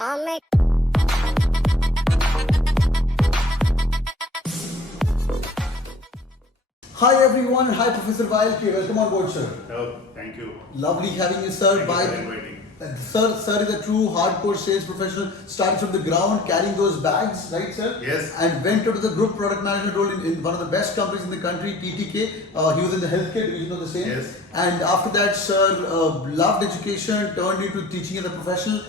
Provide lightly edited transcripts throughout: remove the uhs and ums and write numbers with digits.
Hi everyone, hi Professor Vail K. Welcome on board, sir. Oh, thank you. Lovely having you, sir. Thank you for inviting. Sir is a true hardcore sales professional, starting from the ground, carrying those bags, right, sir? Yes. And went into the group product management role in one of the best companies in the country, TTK. He was in the healthcare division of the same. Yes. And after that, sir, loved education, turned into teaching as a professional,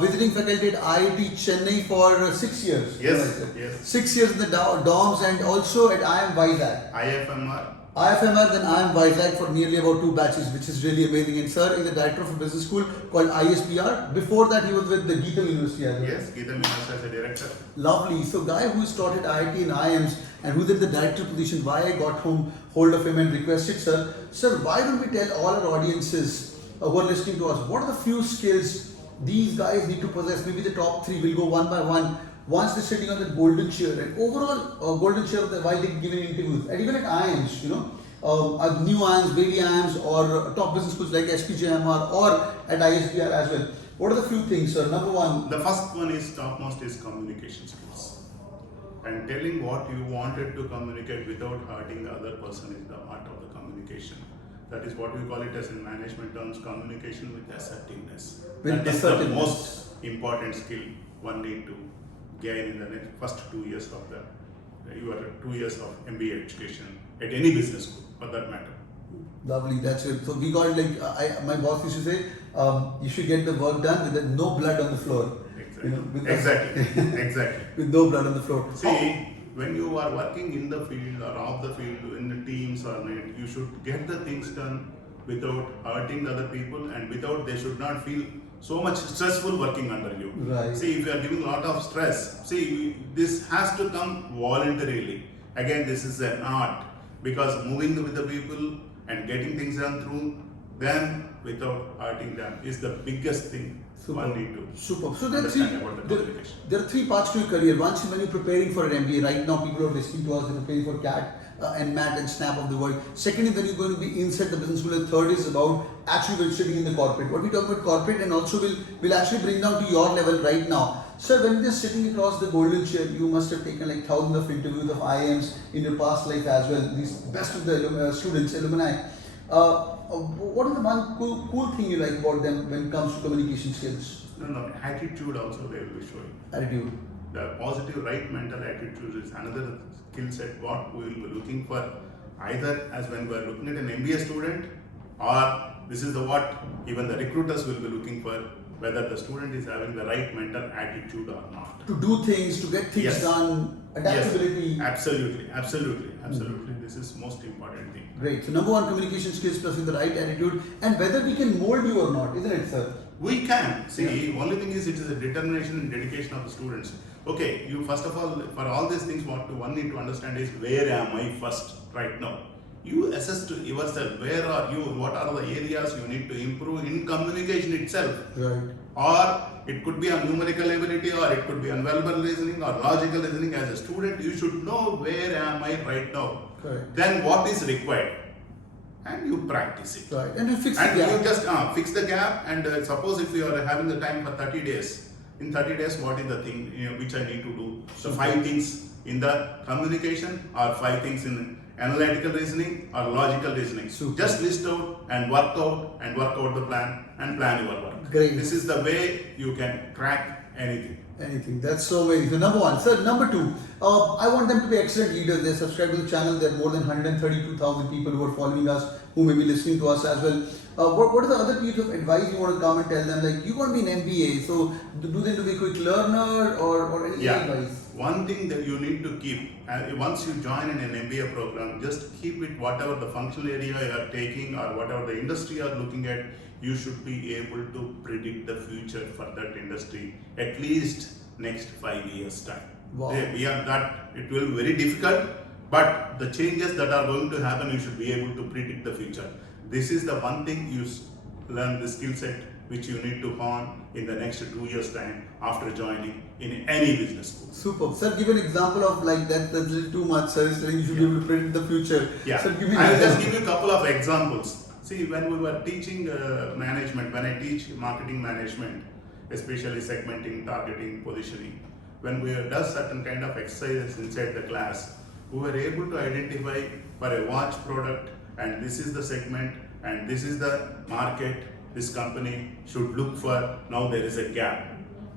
visiting faculty at IIT Chennai for 6 years. Yes. Right, Yes. 6 years in the dorms and also at IIM Vizag. IFMR. IFMR, then I am Vizag for nearly about 2 batches, which is really amazing. And sir is the director of a business school called ISPR. Before that, he was with the Geetam University as well. Yes, Geetam University as a director. Lovely. So, guy who's taught at IIT and IIMs and who's in the director position, why I got hold of him and requested, sir, why don't we tell all our audiences who are listening to us, what are the few skills these guys need to possess? Maybe the top 3, we'll go one by one. Once they're sitting on that golden chair, and overall golden chair while they're giving interviews, and even at IIMs, new IIMs, baby IIMs, or top business schools like SPJMR or at ISBR as well. What are the few things, sir? Number one. The first one is topmost is communication skills. And telling what you wanted to communicate without hurting the other person is the art of the communication. That is what we call it as in management terms, communication with assertiveness. With that is the assertiveness. most important skill one need to gain in the first 2 years of your 2 years of MBA education at any business school for that matter. Lovely, that's it. So we got my boss used to say, you should get the work done with no blood on the floor. Exactly. Exactly. With no blood on the floor. See, when you are working in the field or off the field, in the teams or not, you should get the things done without hurting the other people and without they should not feel so much stressful working under you. Right. See, if you are giving a lot of stress, this has to come voluntarily. Again, this is an art because moving with the people and getting things done through them without hurting them is the biggest thing one need to Super. So understand about the communication. there are 3 parts to your career. Once when you're preparing for an MBA, right now people are listening to us, they're preparing for CAT and MAT and SNAP of the world. Secondly, when you're going to be inside the business school. And third is about actually sitting in the corporate. What we talk about corporate and also will actually bring down to your level right now. Sir, when you're sitting across the golden chair, you must have taken like thousands of interviews of IIMs in your past life as well. These best of the students, alumni. What is the one cool thing you like about them when it comes to communication skills? No, attitude also they will be showing. Attitude. The positive right mental attitude is another skill set what we will be looking for either as when we are looking at an MBA student or this is what even the recruiters will be looking for whether the student is having the right mental attitude or not. To do things, to get things done, adaptability. Yes, absolutely. This is most important thing. Great. So number one, communication skills plus with the right attitude and whether we can mold you or not, isn't it, sir? We can. See, only thing is it is a determination and dedication of the students. Okay, you first of all, for all these things what one need to understand is where am I first right now? You assess to yourself, where are you, what are the areas you need to improve in communication itself. Right. Or it could be a numerical ability or it could be a verbal reasoning or logical reasoning. As a student, you should know where am I right now. Correct. Then what is required. And you practice it. Right. And you fix the And gap. you just fix the gap and suppose if you are having the time for 30 days, in 30 days what is the thing which I need to do? So 5 things in the communication or 5 things in analytical reasoning or logical reasoning. Super. Just list out and work out the plan and plan your work. Great. This is the way you can crack anything. Anything. That's so amazing. So number one. Sir, number 2. I want them to be excellent leaders. They subscribe to the channel. There are more than 132,000 people who are following us, who may be listening to us as well. What are the other pieces of advice you want to come and tell them? Like, you want to be an MBA, so do they need to be a quick learner or any advice? One thing that you need to keep, once you join in an MBA program, just keep it whatever the functional area you are taking or whatever the industry you are looking at, you should be able to predict the future for that industry at least next 5 years time. Wow. Beyond that, it will be very difficult, but the changes that are going to happen, you should be able to predict the future. This is the one thing you learn the skill set which you need to hone in the next 2 years time after joining in any business school. Superb. Sir, give an example of like that. That's a little too much. Sir is saying you should be able to predict the future. Yeah, Sir, give me I'll an just example. give you a couple of examples. See, when we were teaching management, when I teach marketing management, especially segmenting, targeting, positioning. When we does certain kind of exercises inside the class, we were able to identify for a watch product, and this is the segment, and this is the market this company should look for. Now there is a gap.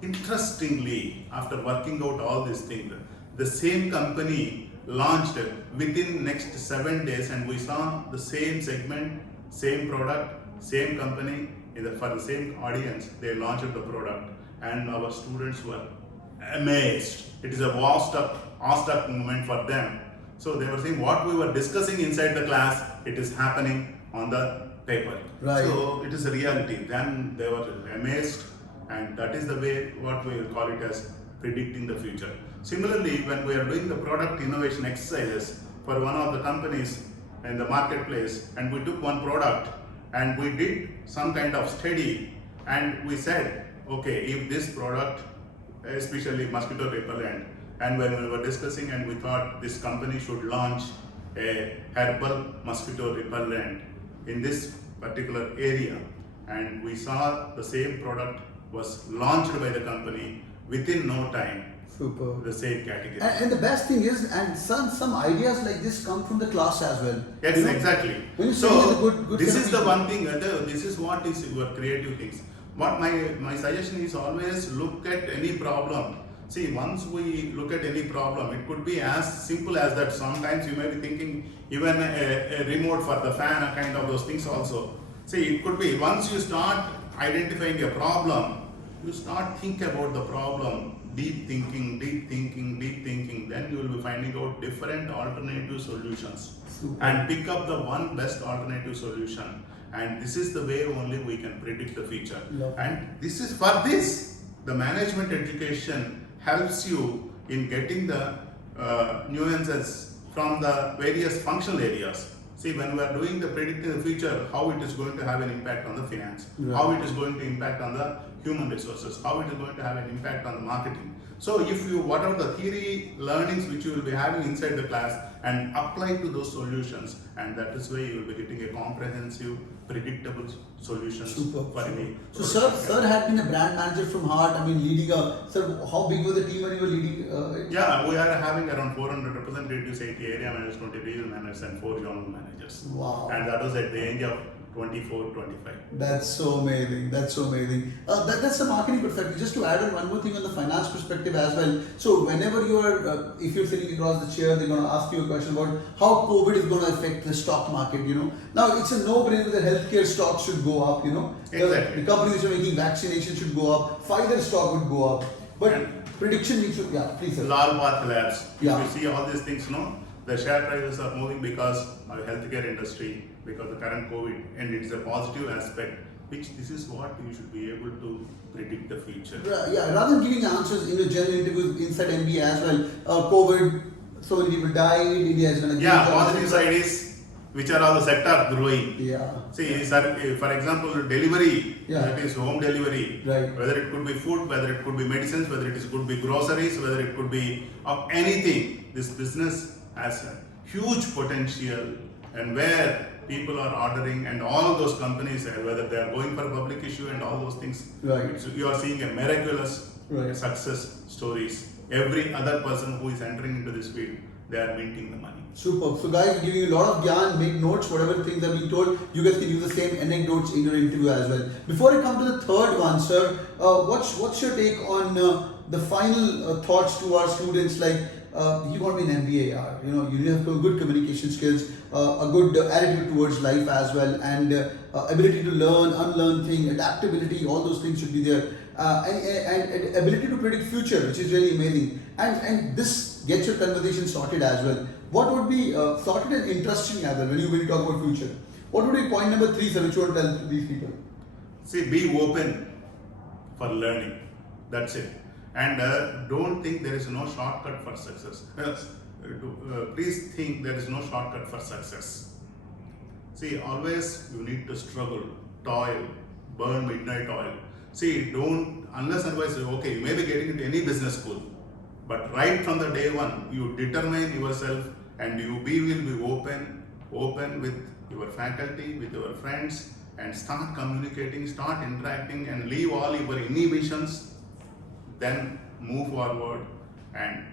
Interestingly, after working out all these things, the same company launched within next 7 days, and we saw the same segment, same product, same company for the same audience. They launched the product, and our students were amazed. It is a awestruck moment for them. So they were saying what we were discussing inside the class, it is happening on the paper. Right. So it is a reality. Then they were amazed, and that is the way what we will call it as predicting the future. Similarly, when we are doing the product innovation exercises for one of the companies in the marketplace, and we took one product and we did some kind of study, and we said, okay, if this product, especially mosquito repellent, and when we were discussing, and we thought this company should launch a herbal mosquito repellent in this particular area, and we saw the same product was launched by the company within no time. Super. The same category. And the best thing is, and some ideas like this come from the class as well. Yes, You know? exactly. When you So say the good this set is of the people- one thing. This is what is your creative things. What my suggestion is, always look at any problem. See, once we look at any problem, it could be as simple as that. Sometimes you may be thinking even a remote for the fan, a kind of those things also. See, it could be once you start identifying a problem, you start think about the problem. Deep thinking, then you will be finding out different alternative solutions. Super. And pick up the one best alternative solution. And this is the way only we can predict the future. Love. And this is for this, the management education helps you in getting the nuances from the various functional areas. See, when we are doing the predicting the future, how it is going to have an impact on the finance, Right. how it is going to impact on the human resources, how it is going to have an impact on the marketing. So if you, whatever the theory learnings which you will be having inside the class, and apply to those solutions, and that is why you will be getting a comprehensive, predictable solutions Super. for any. So sir had been a brand manager from heart. I mean, leading a, sir, how big was the team when you were leading? Yeah, we are having around 400 representatives, 80 area managers, 20 regional managers, and 4 general managers. Wow. And that was at the age of 24, 25. That's so amazing. That's so amazing. That's the marketing perspective. Just to add on one more thing on the finance perspective as well. So whenever you are, if you're sitting across the chair, they're going to ask you a question about how COVID is going to affect the stock market. You know, now it's a no-brainer that healthcare stocks should go up. You know, Exactly. the companies which are making vaccination should go up. Pfizer stock would go up. But And- prediction needs to, yeah, please sir. Lal Path Labs. Yeah. If you see all these things, no, the share prices are moving because of healthcare industry, because of the current COVID, and it's a positive aspect. Which this is what you should be able to predict the future. Yeah, rather than giving answers in a general interviews inside MBA as well, COVID, so many people died, India is going to Yeah, positive side is which are all the sector growing. Yeah. See, sir, for example, delivery, Yeah. that is home delivery, Right. whether it could be food, whether it could be medicines, whether it could be groceries, whether it could be of anything. This business has a huge potential, and where people are ordering, and all those companies, whether they are going for public issue and all those things, Right. so you are seeing a miraculous Right. success stories. Every other person who is entering into this field, they are minting the money. Super. So guys, giving you a lot of gyan, make notes, whatever things are being told, you guys can use the same anecdotes in your interview as well. Before I come to the third one, sir, what's your take on the final thoughts to our students? Like, you want to be an MBA, you know, you have good communication skills, a good attitude towards life as well, and ability to learn, unlearn things, adaptability, all those things should be there. And ability to predict future, which is really amazing. And this gets your conversation sorted as well. What would be sorted and interesting as well when you talk about future? What would be point number 3, sir, which you want to tell these people? See, be open for learning. That's it. And don't think there is no shortcut for success. Please think there is no shortcut for success. See, always you need to struggle, toil, burn midnight oil. See, don't, unless otherwise, okay, you may be getting into any business school, but right from the day one, you determine yourself, and you will be open with your faculty, with your friends, and start communicating, start interacting, and leave all your inhibitions, then move forward, and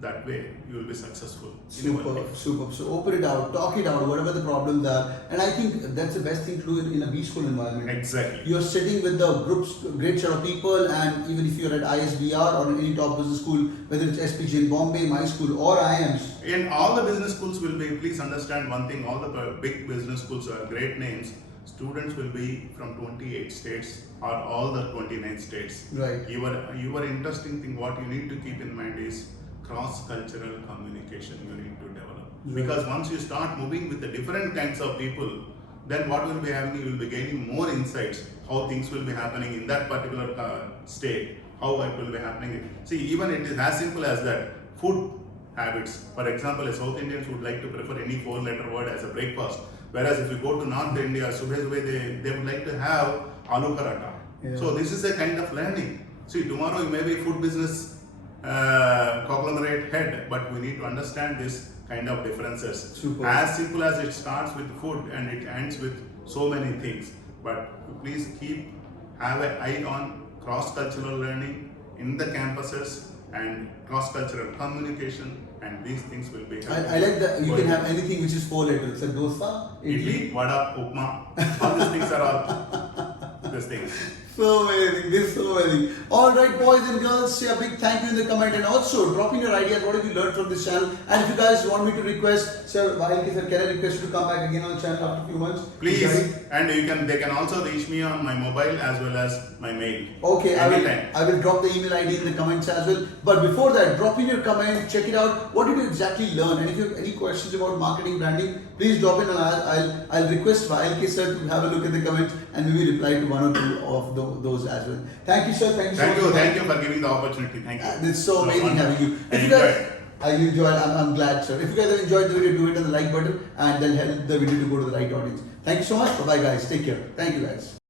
that way you will be successful. in your Super, life. super. So open it out, talk it out, whatever the problems are. And I think that's the best thing to do in a B school environment. Exactly. You're sitting with the groups, great set of people, and even if you're at ISBR or any top business school, whether it's SPG in Bombay, my school, or IIMs. In all the business schools will be, please understand one thing, all the big business schools are great names. Students will be from 28 states or all the 29 states. Right. Your interesting thing, what you need to keep in mind is cross-cultural communication you need to develop. Right. Because once you start moving with the different kinds of people, then what will be happening, you will be gaining more insights, how things will be happening in that particular state, how it will be happening. See, even it is as simple as that, food habits. For example, a South Indians would like to prefer any 4-letter word as a breakfast. Whereas if you go to North India, they would like to have aloo paratha. Yeah. So this is a kind of learning. See, tomorrow you may be food business conglomerate head, but we need to understand this kind of differences. Super. As simple as it starts with food and it ends with so many things. But please have an eye on cross-cultural learning in the campuses and cross-cultural communication, and these things will be I like that you can have anything which is 4 letters. So dosa, idli, vada, upma, all these things are all these things. So amazing, this is so amazing. Alright, boys and girls, say a big thank you in the comment, and also drop in your ideas. What have you learned from this channel? And if you guys want me to request, sir, can I request you to come back again on the channel after a few months? Please, Right? and they can also reach me on my mobile as well as my mail. Okay, Anytime. I will drop the email ID in the comments as well. But before that, drop in your comment, check it out. What did you exactly learn? And if you have any questions about marketing, branding, please drop in, and I'll request YLK sir to have a look at the comments, and we will reply to one or two of those as well. Thank you, sir. Thank you so much. Thank you for giving the opportunity. Thank you. It's so amazing wonderful. having you. I If you guys, enjoyed. I enjoyed. I'm glad, sir. If you guys have enjoyed the video, do it on the like button, and then help the video to go to the right audience. Thank you so much. Bye, guys. Take care. Thank you, guys.